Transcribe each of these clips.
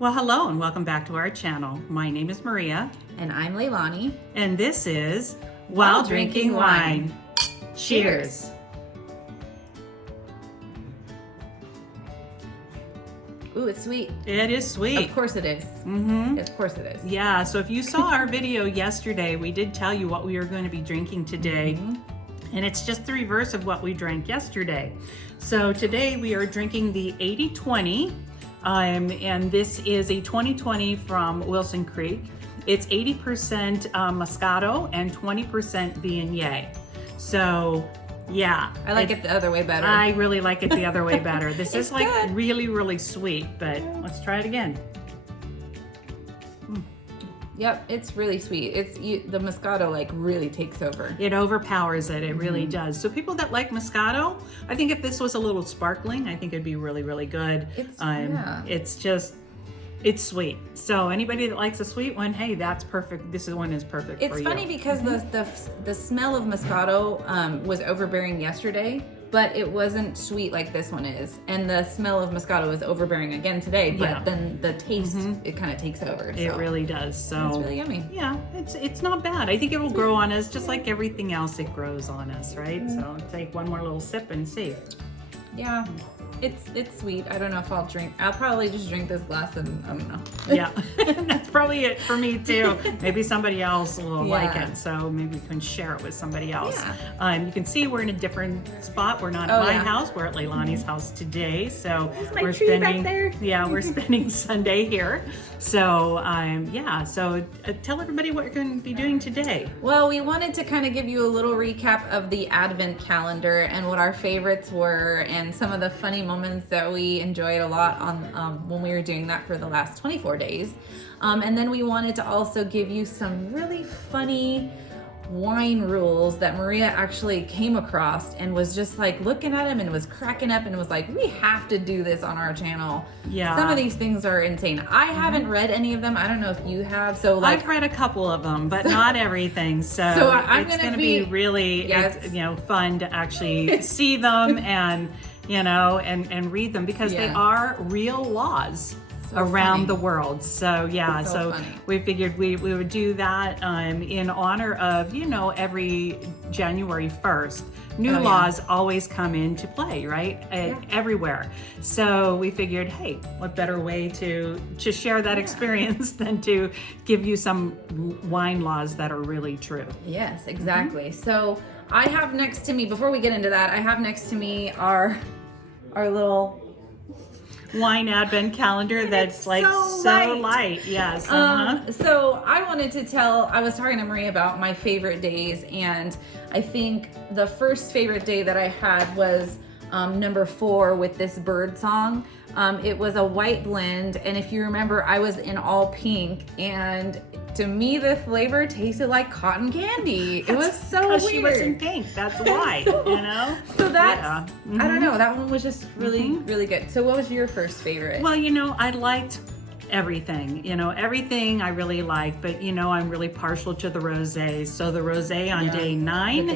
Well, hello and welcome back to our channel. My name is Maria. And I'm Leilani. And this is While Drinking Wine. Cheers. Ooh, it's sweet. It is sweet. Of course it is. Mm-hmm. Of course it is. Yeah, so if you saw our video yesterday, we did tell you what we were going to be drinking today. And it's just the reverse of what we drank yesterday. So today we are drinking the 80-20. And this is a 2020 from Wilson Creek. It's 80% Moscato and 20% Viognier. So, yeah. I like it the other way better. I really like it the other way better. This is like good. really, really sweet, but let's try it again. Yep, it's really sweet. The Moscato like really takes over. It overpowers it. It really does. So people that like Moscato, I think if this was a little sparkling, I think it'd be really, really good. It's sweet. So anybody that likes a sweet one, hey, that's perfect. This one is perfect for you. It's funny because the smell of Moscato was overbearing yesterday, but it wasn't sweet like this one is. And the smell of Moscato is overbearing again today, but then the taste, it kind of takes over. So. It really does. So it's really yummy. Yeah, it's not bad. I think it will grow on us just like everything else it grows on us, right? So take one more little sip and see. Yeah. It's sweet. I don't know if I'll drink. I'll probably just drink this glass and I don't know. Yeah, that's probably it for me too. Maybe somebody else will like it, so maybe we can share it with somebody else. Yeah. You can see we're in a different spot. We're not at my house. We're at Leilani's house today. So we're spending. Yeah, we're spending Sunday here. So So tell everybody what you're going to be doing today. Well, we wanted to kind of give you a little recap of the Advent calendar and what our favorites were, and some of the funny moments that we enjoyed a lot on when we were doing that for the last 24 days. And then we wanted to also give you some really funny wine rules that Maria actually came across and was just like looking at them and was cracking up and was like, we have to do this on our channel. Yeah. Some of these things are insane. I haven't read any of them. I don't know if you have. So like I've read a couple of them, but not everything. So I'm it's going to be really fun to actually see them and and read them because they are real laws around the world. So we figured we would do that in honor of every January 1st. New laws always come into play, right? Everywhere. So we figured, hey, what better way to share that experience than to give you some wine laws that are really true. Yes, exactly. So I have next to me, before we get into that, I have next to me our little wine advent calendar that's like so light. Yes. So I wanted to I was talking to Maria about my favorite days, and I think the first favorite day that I had was number 4 with this bird song. It was a white blend, and if you remember, I was in all pink, and to me the flavor tasted like cotton candy. It was so weird. She was in pink. That's why, So that's I don't know. That one was just really really good. So what was your first favorite? Well, I liked everything. Everything I really like, but I'm really partial to the rosé. So the rosé on day 9,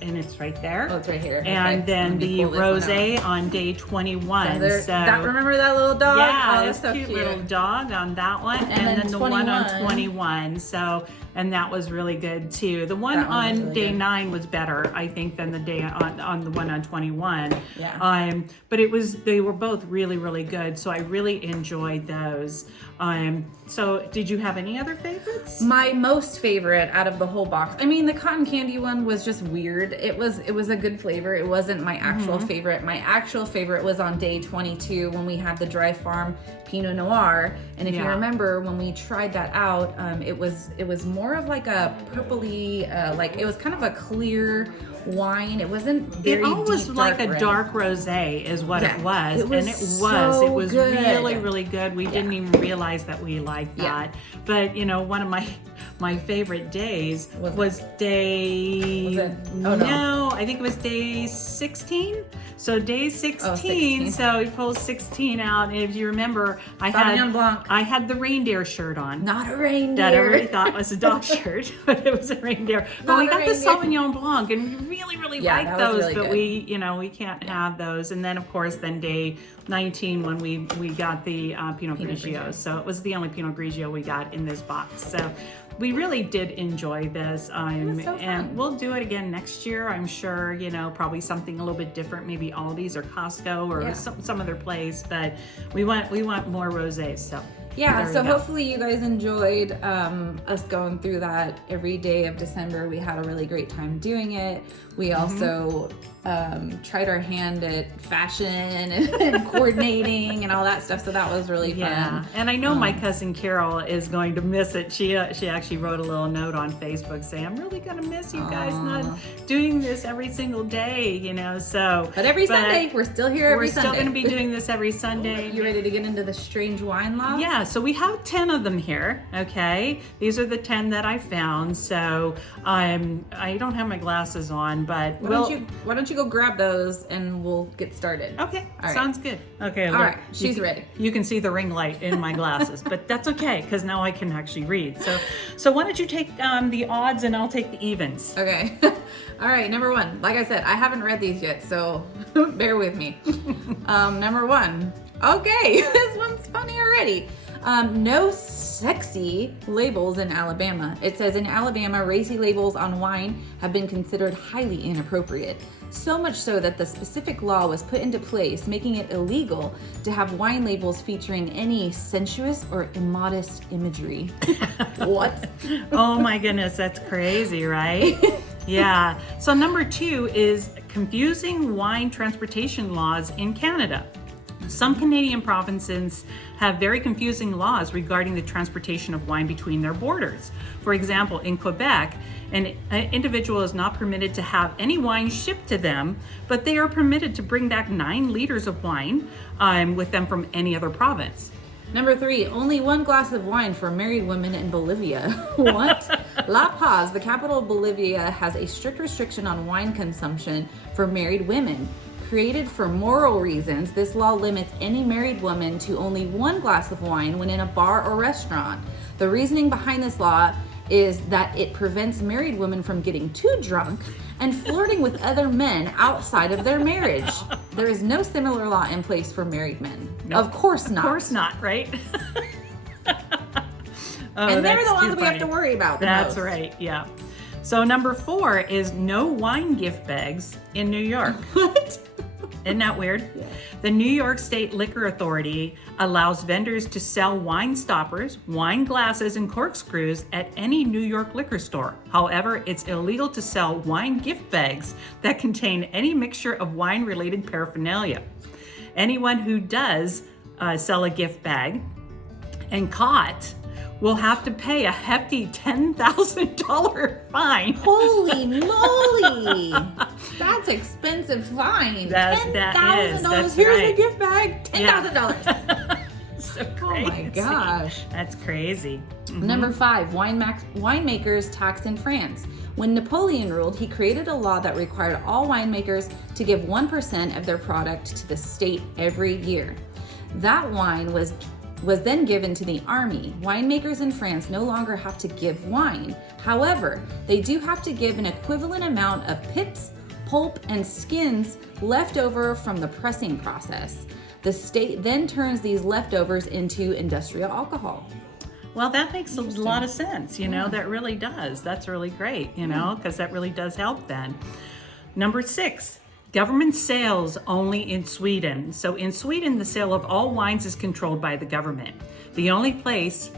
and it's right there. Oh, it's right here. And then the rosé on day 21. Remember that little dog? Yeah, oh, this so cute little dog on that one, and then the one on 21. And that was really good too. The one on really day 9 was better, I think, than the day on the one on 21. Yeah. But they were both really, really good. So I really enjoyed those. So did you have any other favorites? My most favorite out of the whole box, I mean, the cotton candy one was just weird. It was a good flavor. It wasn't my actual favorite. My actual favorite was on day 22 when we had the Dry Farm Pinot Noir. And if you remember, when we tried that out, it was more of like a purpley, it was kind of a clear wine. It wasn't very deep. It almost like a dark rosé is what it was. It was good. Really, really good. We didn't even realize that we liked that. But one of my favorite days was day, no, I think it was day 16. So day 16, so we pulled 16 out. And if you remember, I had the reindeer shirt on. Not a reindeer. That everybody thought was a dog shirt, but it was a reindeer. But we got the Sauvignon Blanc, and we really liked those, really but good. we can't have those. And then, of course, day 19 when we got the Pinot Grigio. So it was the only Pinot Grigio we got in this box. So we really did enjoy this. And we'll do it again next year. I'm sure, probably something a little bit different, maybe Aldi's or Costco or some other place. But we want more rosés. So yeah, so hopefully you guys enjoyed us going through that every day of December. We had a really great time doing it. We also tried our hand at fashion and coordinating and all that stuff, so that was really fun. Yeah, and I know my cousin Carol is going to miss it. She actually wrote a little note on Facebook saying, I'm really going to miss you guys not doing this every single day, so. But Sunday, we're still here every Sunday. We're still going to be doing this every Sunday. You ready to get into the strange wine laws? Yeah, so we have 10 of them here, okay? These are the 10 that I found, so I don't have my glasses on, but why don't you go grab those and we'll get started. Okay, sounds good. Okay, all right, she's ready. You can see the ring light in my glasses, but that's okay because now I can actually read. So why don't you take the odds and I'll take the evens. Okay. All right, number 1. Like I said, I haven't read these yet, so bear with me. Number 1. Okay, this one's funny already. No sexy labels in Alabama. It says in Alabama, racy labels on wine have been considered highly inappropriate. So much so that the specific law was put into place, making it illegal to have wine labels featuring any sensuous or immodest imagery. What? Oh my goodness, that's crazy, right? Yeah. So number 2 is confusing wine transportation laws in Canada. Some Canadian provinces have very confusing laws regarding the transportation of wine between their borders. For example, in Quebec, an individual is not permitted to have any wine shipped to them, but they are permitted to bring back 9 liters of wine with them from any other province. Number 3, only 1 glass of wine for married women in Bolivia. What? La Paz, the capital of Bolivia, has a strict restriction on wine consumption for married women. Created for moral reasons, this law limits any married woman to only 1 glass of wine when in a bar or restaurant. The reasoning behind this law is that it prevents married women from getting too drunk and flirting with other men outside of their marriage. There is no similar law in place for married men. Nope. Of course not. Of course not, right? And they're the ones we have to worry about the That's most. right, yeah. So number 4 is no wine gift bags in New York. What? Isn't that weird? Yeah. The New York State Liquor Authority allows vendors to sell wine stoppers, wine glasses, and corkscrews at any New York liquor store. However, it's illegal to sell wine gift bags that contain any mixture of wine-related paraphernalia. Anyone who does sell a gift bag and caught will have to pay a hefty $10,000 fine. Holy moly! That's expensive fine. $10,000. Here's a gift bag. $10,000. So crazy. Oh my gosh. That's crazy. Mm-hmm. Number 5, winemakers tax in France. When Napoleon ruled, he created a law that required all winemakers to give 1% of their product to the state every year. That wine was then given to the army. Winemakers in France no longer have to give wine. However, they do have to give an equivalent amount of pips, pulp, and skins left over from the pressing process. The state then turns these leftovers into industrial alcohol. Well, that makes a lot of sense, that really does. That's really great, because that really does help then. Number 6. Government sales only in Sweden. So in Sweden, the sale of all wines is controlled by the government. The only place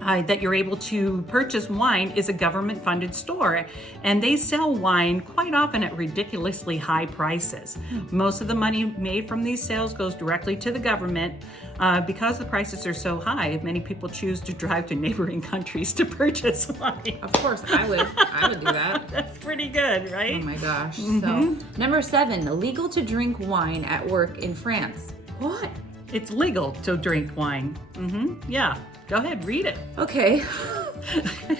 that you're able to purchase wine is a government-funded store, and they sell wine quite often at ridiculously high prices. Most of the money made from these sales goes directly to the government. Because the prices are so high, many people choose to drive to neighboring countries to purchase wine. Of course, I would do that. That's pretty good, right? Oh my gosh. So, number 7, illegal to drink wine at work in France. What? It's legal to drink wine. Yeah. Go ahead, read it. Okay.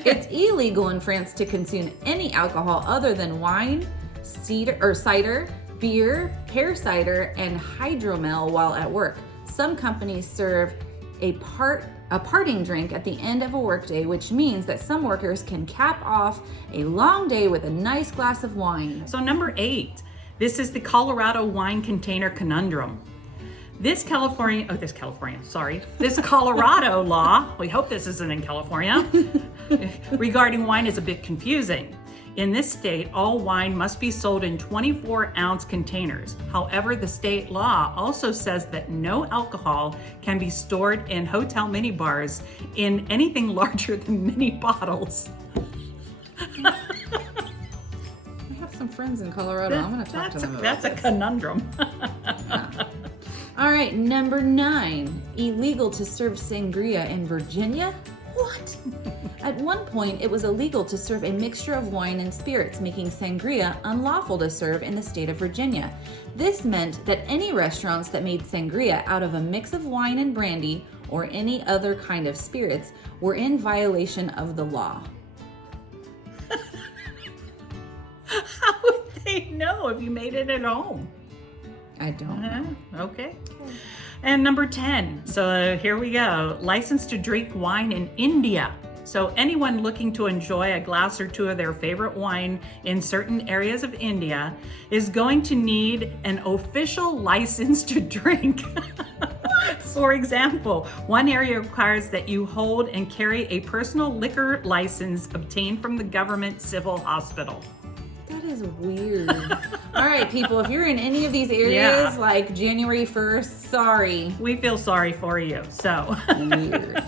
It's illegal in France to consume any alcohol other than wine, cider, beer, pear cider, and hydromel while at work. Some companies serve a parting drink at the end of a workday, which means that some workers can cap off a long day with a nice glass of wine. So number 8, this is the Colorado wine container conundrum. This Colorado law, we hope this isn't in California, regarding wine is a bit confusing. In this state, all wine must be sold in 24-ounce containers. However, the state law also says that no alcohol can be stored in hotel minibars in anything larger than mini bottles. I have some friends in Colorado. I'm going to talk to them about That's a conundrum. Yeah. All right, number 9, illegal to serve sangria in Virginia? What? At one point, it was illegal to serve a mixture of wine and spirits, making sangria unlawful to serve in the state of Virginia. This meant that any restaurants that made sangria out of a mix of wine and brandy or any other kind of spirits were in violation of the law. How would they know if you made it at home? I don't know. Okay. And number 10, so here we go. License to drink wine in India. So anyone looking to enjoy a glass or two of their favorite wine in certain areas of India is going to need an official license to drink. For example, one area requires that you hold and carry a personal liquor license obtained from the government civil hospital. That is weird. All right, people, if you're in any of these areas, like January 1st, sorry. We feel sorry for you, so. Weird.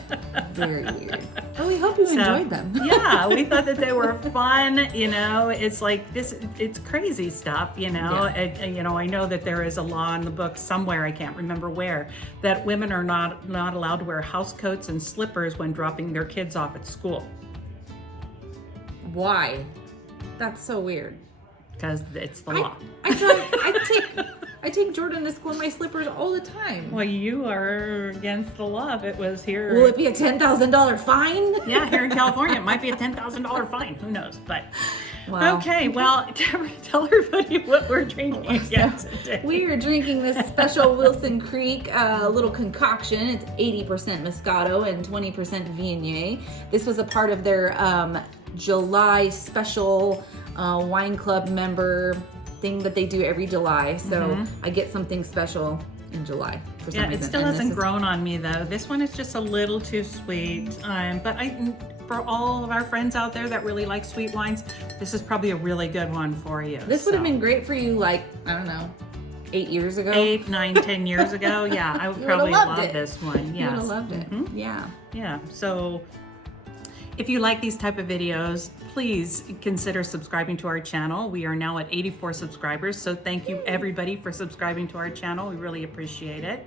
Very weird. Oh, we hope you enjoyed them. Yeah, we thought that they were fun. You know, it's like this, it's crazy stuff, you know. Yeah. And, you know, I know that there is a law in the book somewhere, I can't remember where, that women are not allowed to wear house coats and slippers when dropping their kids off at school. Why? That's so weird. Because it's the law. I take Jordan to school in my slippers all the time. Well, you are against the law if it was here. Will it be a $10,000 fine? Yeah, here in California, it might be a $10,000 fine. Who knows? But wow. Okay, well, tell everybody what we're drinking again today. We are drinking this special Wilson Creek little concoction. It's 80% Moscato and 20% Viognier. This was a part of their July special wine club member thing that they do every July. So I get something special in July for some reason. It still hasn't grown on me though. This one is just a little too sweet. But for all of our friends out there that really like sweet wines, this is probably a really good one for you. This would have been great for you, like, I don't know, 8 years ago. 8, 9, 10 years ago. Yeah, I would probably love this one. Yes. You would have loved it. Yeah. Yeah. So if you like these type of videos, please consider subscribing to our channel. We are now at 84 subscribers, so thank you everybody for subscribing to our channel. We really appreciate it.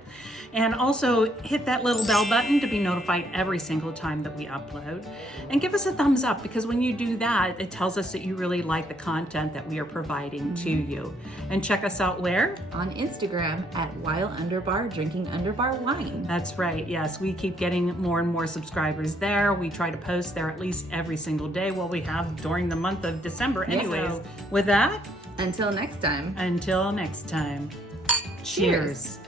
And also hit that little bell button to be notified every single time that we upload. And give us a thumbs up, because when you do that, it tells us that you really like the content that we are providing to you. And check us out where? On Instagram at @while_drinking_wine. That's right. Yes, we keep getting more and more subscribers there. We try to post there at least every single day. Well, we have during the month of December anyways. So, with that, until next time. cheers.